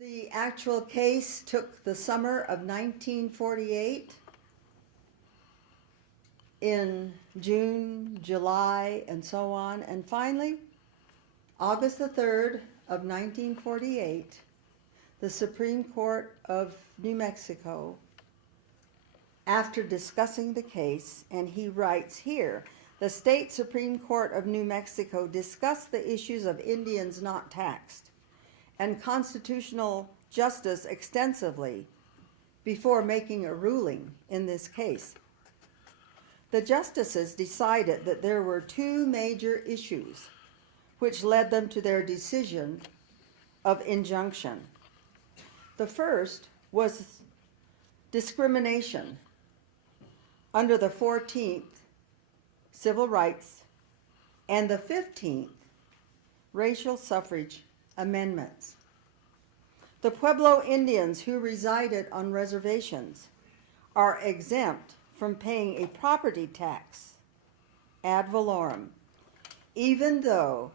The actual case took the summer of 1948. In June, July, and so on. And finally, August the 3rd of 1948, the Supreme Court of New Mexico, after discussing the case, and he writes here, the State Supreme Court of New Mexico discussed the issues of Indians not taxed and constitutional justice extensively before making a ruling in this case. The justices decided that there were two major issues which led them to their decision of injunction. The first was discrimination under the 14th Civil Rights and the 15th Racial Suffrage Amendments. The Pueblo Indians who resided on reservations are exempt from paying a property tax ad valorem, even though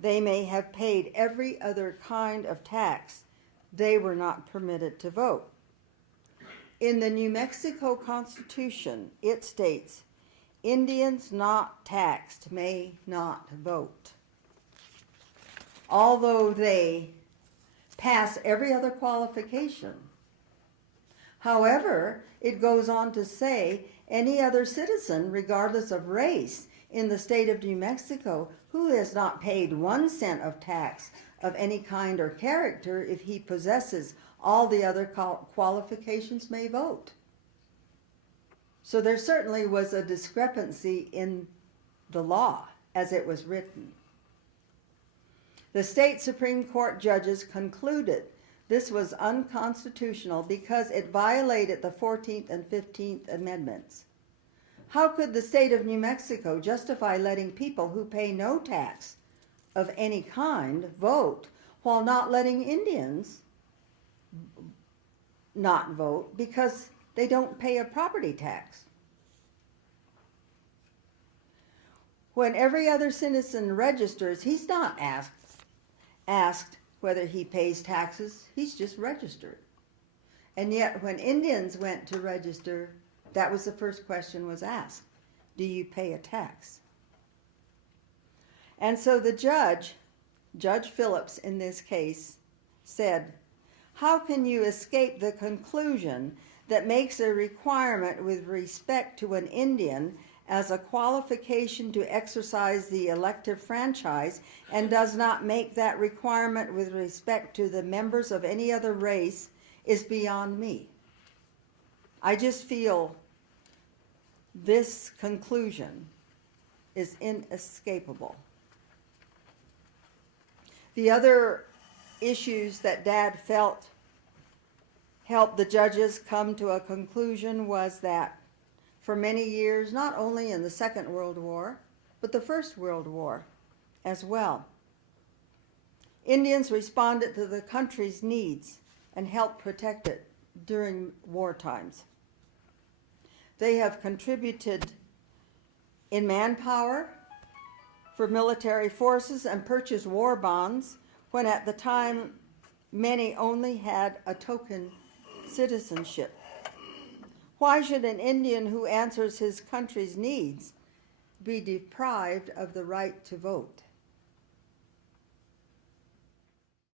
they may have paid every other kind of tax. They were not permitted to vote. In the New Mexico Constitution, it states, Indians not taxed may not vote. Although they pass every other qualification. However, it goes on to say any other citizen, regardless of race, in the state of New Mexico who has not paid 1 cent of tax of any kind or character, if he possesses all the other qualifications, may vote. So there certainly was a discrepancy in the law as it was written. The state Supreme Court judges concluded this was unconstitutional because it violated the 14th and 15th Amendments. How could the state of New Mexico justify letting people who pay no tax of any kind vote while not letting Indians not vote because they don't pay a property tax? When every other citizen registers, he's not asked whether he pays taxes, he's just registered. And yet when Indians went to register, that was the first question was asked. Do you pay a tax? And so the Judge Phillips in this case, said, how can you escape the conclusion that makes a requirement with respect to an Indian as a qualification to exercise the elective franchise and does not make that requirement with respect to the members of any other race is beyond me. I just feel this conclusion is inescapable. The other issues that Dad felt helped the judges come to a conclusion was that for many years, not only in the Second World War, but the First World War as well, Indians responded to the country's needs and helped protect it during war times. They have contributed in manpower for military forces and purchased war bonds when at the time many only had a token citizenship. Why should an Indian who answers his country's needs be deprived of the right to vote?